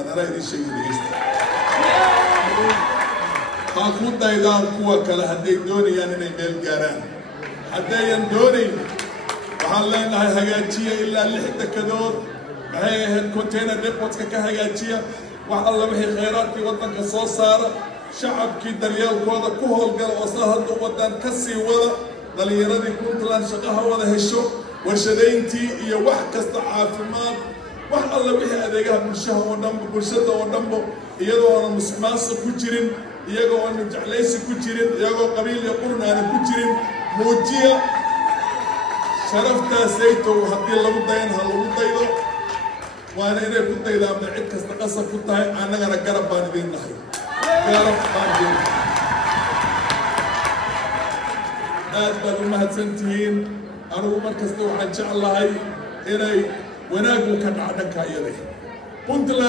puntland anaa idin sheegi dhegeysta ha ku daydaan kuwa kale hadday doonayaan inay meel gaaraan haddayan doonayn waxaan leenahay hagaajiya ilaa 6 dekedood maxay ahayd container depotka ka hagaajiya wax alla wixii khayraadkii waddanka soo saara shacabkii daryeelkooda ku howlgala oo sida hadda waddan ka sii wada dhalinyaradii puntland shaqaha wada hesho warshadayntii iyo wax kasta caafimaad wax alla wixii adeegaha bulshada oo dhanbo iyadoo aan musuqmaasuq ku jirin iyagoo aan jeclaysi ku jirin iyagoo qabiil iyo qurun aan ku jirin muujiya sharaftaasayto haddii lagu dayan ha lagu daydo waana inay ku daydaan ba cid kasta qasab ku tahay annagana garab baan idin nahay garab baan idin aad baad u mahadsantihiin anigu markasta waxaan jeclahay inay wanaagu ka dhaca dhanka iyada